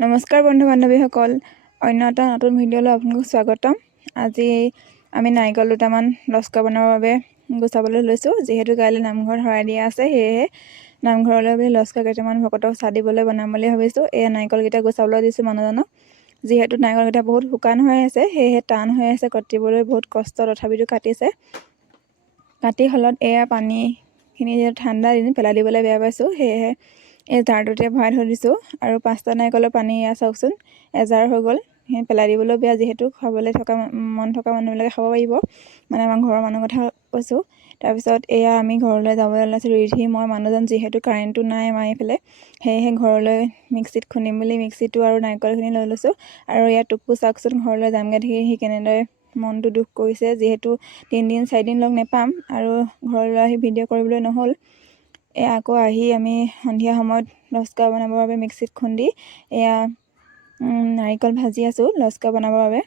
নমস্কাৰ বন্ধু বান্ধৱীসকল, অন্য এটা নতুন ভিডিঅ'লৈ আপোনালোকক স্বাগতম। আজি আমি নাৰিকল দুটামান লস্কৰা বনাবৰ বাবে গুচাবলৈ লৈছোঁ। যিহেতু কাইলৈ নামঘৰত শৰাই দিয়া আছে, সেয়েহে নামঘৰলৈ বুলি লস্কৰা কেইটামান ভকতক চাহ দিবলৈ বনাম বুলি ভাবিছোঁ। এয়া নাৰিকলকেইটা গুচাবলৈ দিছোঁ মানুহজনক। যিহেতু নাৰিকলকেইটা বহুত শুকান হৈ আছে, সেয়েহে টান হৈ আছে, কাটিবলৈ বহুত কষ্ট, তথাপিতো কাটিছে। কাটি হলত এয়া পানীখিনি যিহেতু ঠাণ্ডা দিন পেলাই দিবলৈ বেয়া পাইছোঁ, সেয়েহে এই জাৰটোতে ভৰাই থৈ দিছোঁ। আৰু 5টা নাৰিকলৰ পানী এয়া চাওকচোন, এজাৰ হৈ গ'ল। সেই পেলাই দিবলৈ বেয়া, যিহেতু খাবলৈ মন থকা মানুহবিলাকে খাব পাৰিব, মানে আমাৰ ঘৰৰ মানুহৰ কথা কৈছোঁ। তাৰপিছত এয়া আমি ঘৰলৈ যাবলৈ ওলাইছোঁ ৰিধি মই মানুহজন, যিহেতু কাৰেণ্টটো নাই আমাৰ এইফালে, সেয়েহে ঘৰলৈ মিক্সিত খুন্দিম বুলি মিক্সিটো আৰু নাৰিকলখিনি লৈ লৈছোঁ। আৰু ইয়াত টুকু চাওকচোন, ঘৰলৈ যামগৈ দেখি সি কেনেদৰে মনটো দুখ কৰিছে, যিহেতু 3 দিন 4 দিন লগ নেপাম আৰু ঘৰলৈ আহি ভিডিঅ' কৰিবলৈ নহ'ল। আকৌ আহি আমি সন্ধিয়া সময়ত লস্কৰা বনাবৰ বাবে মিক্সিত খুন্দি এয়া নাৰিকল ভাজি আছোঁ লস্কৰা বনাবৰ বাবে।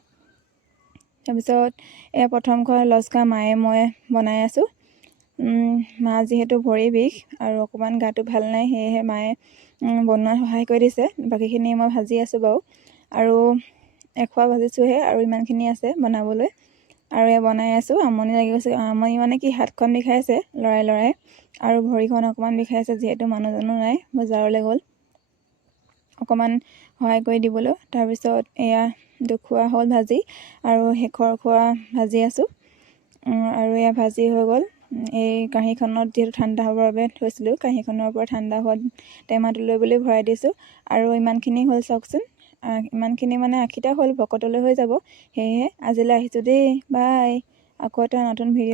তাৰপিছত এয়া প্ৰথম খোৱা লস্কৰা মায়ে মই বনাই আছোঁ। মা যিহেতু ভৰি বিষ আৰু অকণমান গাটো ভাল নাই, সেয়েহে মায়ে বনোৱাত সহায় কৰি দিছে। বাকীখিনি মই ভাজি আছোঁ বাৰু, আৰু এখোৱা ভাজিছোঁহে আৰু ইমানখিনি আছে বনাবলৈ। আৰু এয়া বনাই আছোঁ, আমনি লাগি গৈছে। আমনি মানে কি, হাতখন বিষাইছে লৰাই আৰু ভৰিখন অকণমান বিষাইছে, যিহেতু মানুহজনো নাই, বজাৰলৈ গ'ল অকণমান সহায় কৰি দিবলৈ। তাৰপিছত এয়া দুখোৱা হ'ল ভাজি, আৰু শেষৰ খোৱা ভাজি আছোঁ। আৰু এয়া ভাজি হৈ গ'ল। এই কাঁহীখনত যিহেতু ঠাণ্ডা হ'বৰ বাবে থৈছিলোঁ, কাঁহীখনৰ পৰা ঠাণ্ডা হোৱাত টেমাটো লৈ বুলি ভৰাই দিছোঁ। আৰু ইমানখিনি হ'ল চাওকচোন, ইমানখিনি মানে 80টা হ'ল, ভকতলৈ হৈ যাব। সেয়েহে আজিলৈ আহিছোঁ দেই, বাই। আকৌ এটা নতুন ভিডিঅ'